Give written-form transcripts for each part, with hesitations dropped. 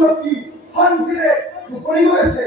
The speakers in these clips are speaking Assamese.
কি শান্তিৰে টোপনি গৈ আছে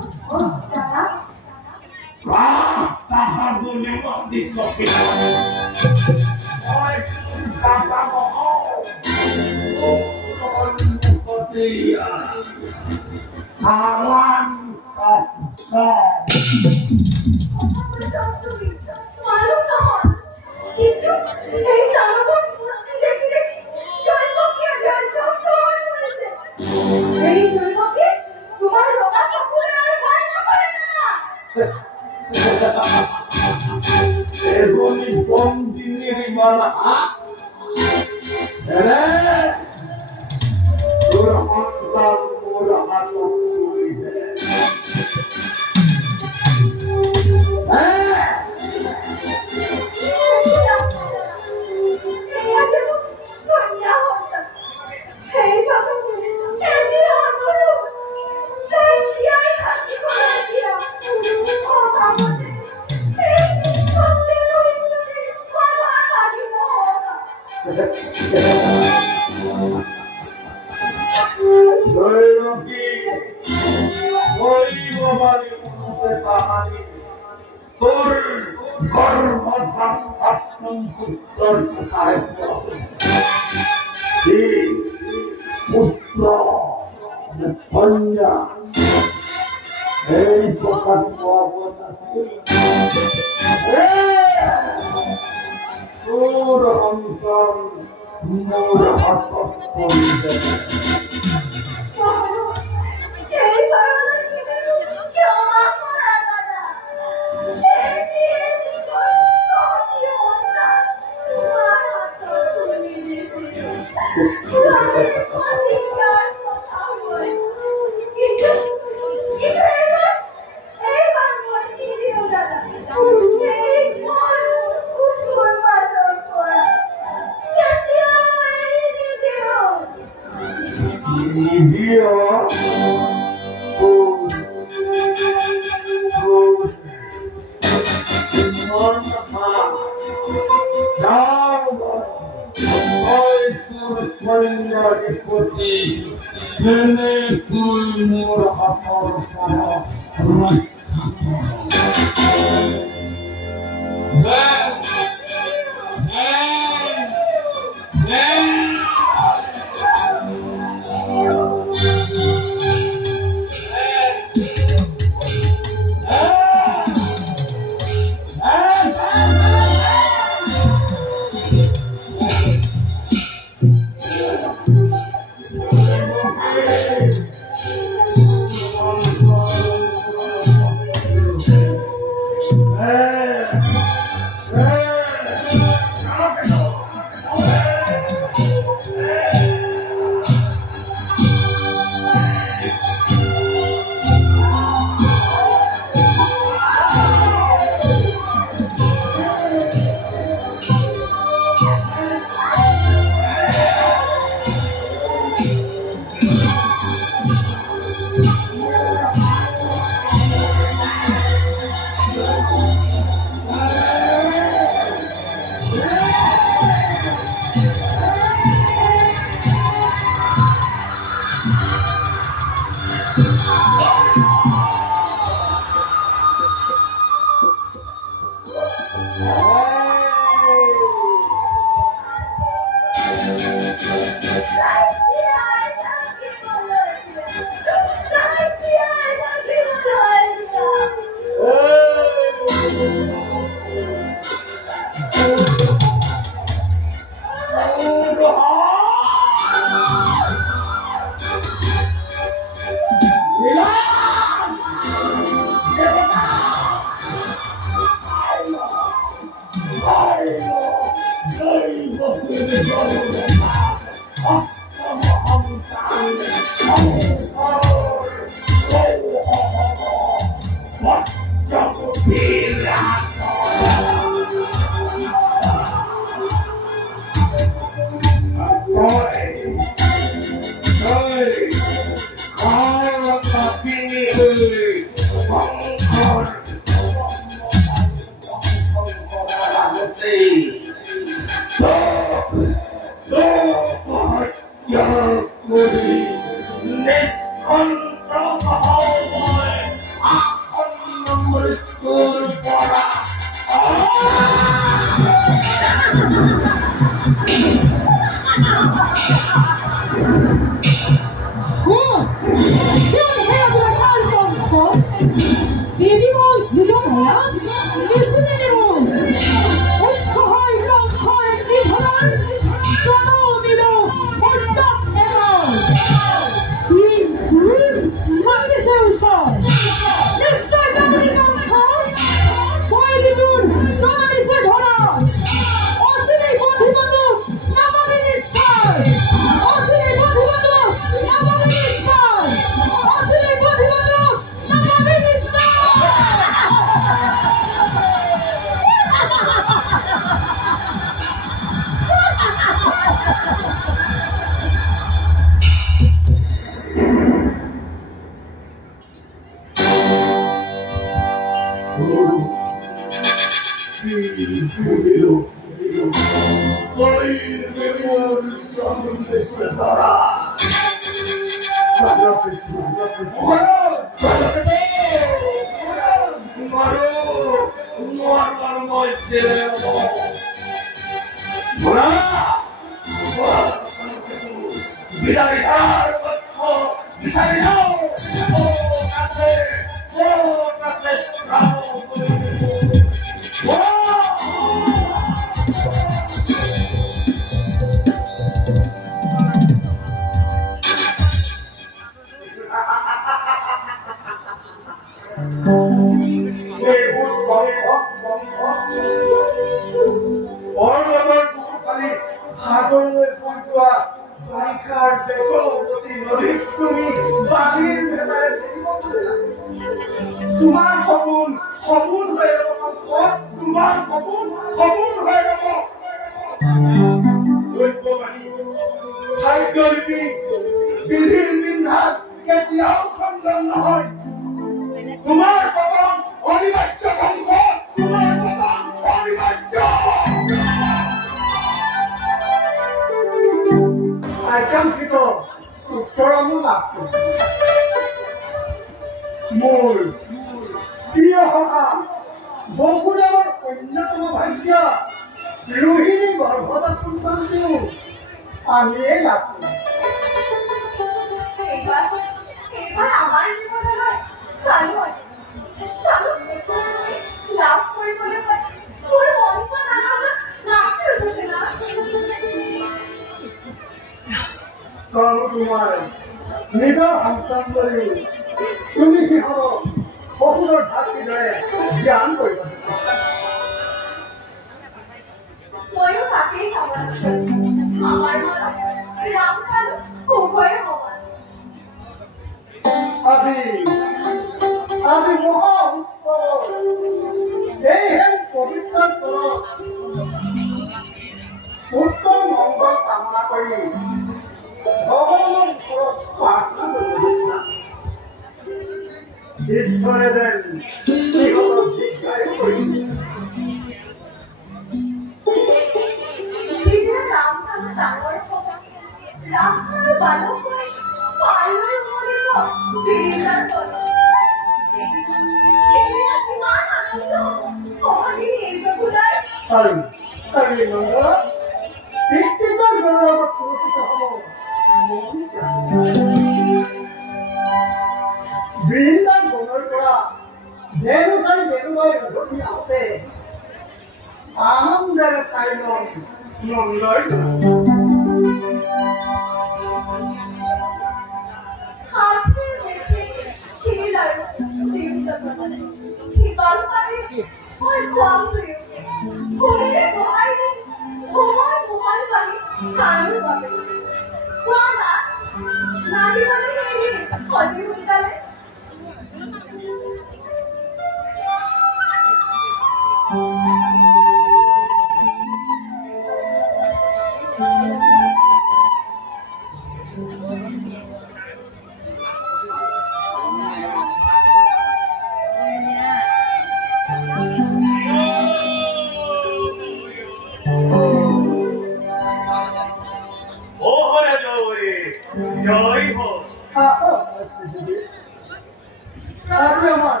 আজি আমাৰ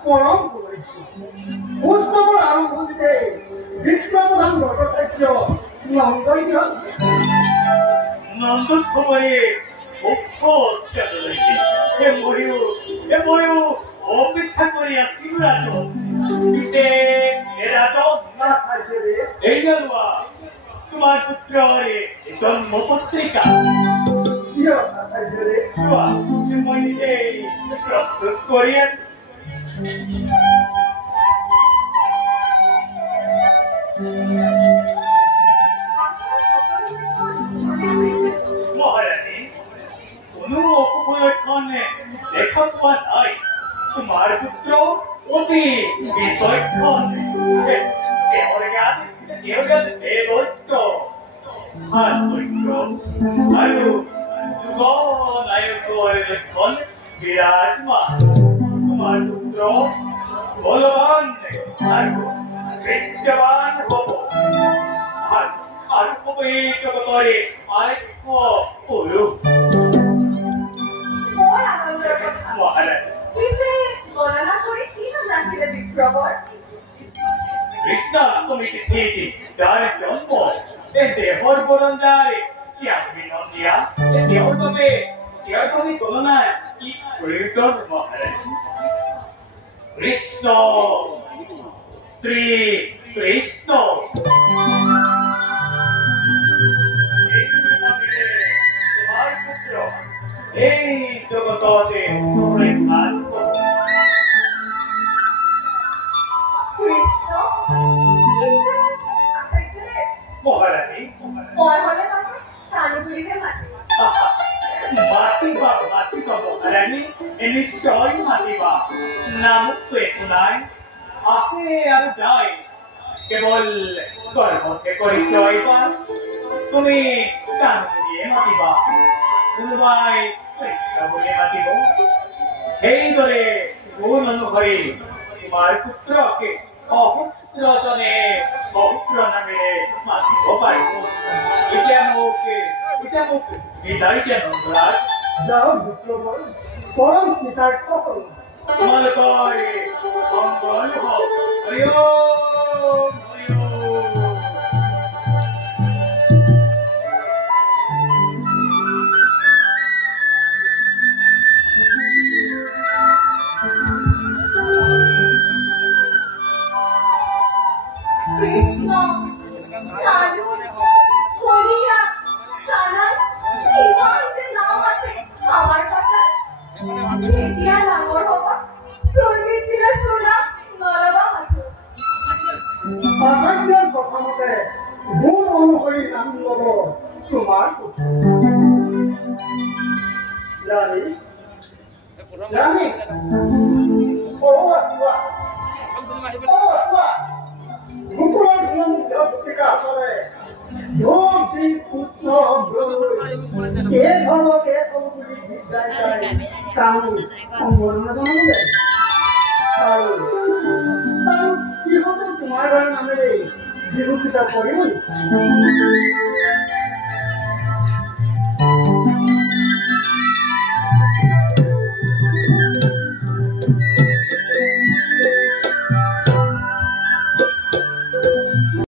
পৰম পবিত্ৰ উৎসৱৰ আৰম্ভণিতে বিশ্বপ্ৰধান ভট্টাচাৰ্য নন্দন কুমাৰী মুখ্য উৎসবলৈকে ময়ো অপেক্ষা কৰি আছিলো ৰাজন পিছে ৰাজন এই লোৱা তোমাৰ পুত্ৰৰ জন্ম পত্ৰিকা মই নিজে প্ৰস্তুত কৰি আছো মহাৰানী কোনো অপলক্ষণে দেখা পোৱা নাই তোমাৰ পুত্ৰ অতি বিচক্ষণ তেওঁৰ গাত দেৱত্ব ভাস্কৰ্য আৰু যুগনায়কৰ লক্ষণ বিৰাজমান তোমাৰ পুত্ৰ বলৱান আৰু বিদ্যাবান হ'ব আৰু কবি জগতৰে আৰেক্ষ পুৰু কৃষ্ণাষ্টমী তিথি যাৰ জন্ম দেহৰ বৰঞ্জাৰে শ্যামিনন্দীয়া দেহৰ বাবে গণনা কি প্ৰয়োজন মহাৰাজ কৃষ্ণ শ্ৰী কৃষ্ণ তোমাৰ পুত্ৰ এই জগততে মহাৰানী মাতিবা মহাৰানী নিশ্চয় মাতিবা নামতো একো নাই আছে আৰু যায় কেৱল গৰ্ভতে পৰিচয় তুমি কাণ বুলিয়ে মাতিবা কোনোবাই কৃষ্ণ বুলি মাতিব সেইদৰে গুণ অনুসৰি তোমাৰ পুত্ৰকে সহস্ৰজনে সহস্ৰ নামেৰে মাতিব পাৰিব এতিয়া মোক বিদায় দিয়া নন্দৰাজ যাওঁ বিষ্ণুবৰ পৰম কৃতাৰ্থ কৰোঁ তোমালোকৰ মংগল হওক হৰি ওম হৰি ওম প্ৰথমতে গুণ অনুসৰি নাম ল'ব তোমাৰ ৰাণী গোকুলৰ ভূমিকা কৰে ধূম দীপ পুষ্প এই ধৰণকে বুলি গীত গাই গাই কাম সম্বৰ্ধনা জনাবলৈ আৰু সিহঁতে তোমাৰ ঘৰ নামেৰে বিহু কিতাপ পঢ়িব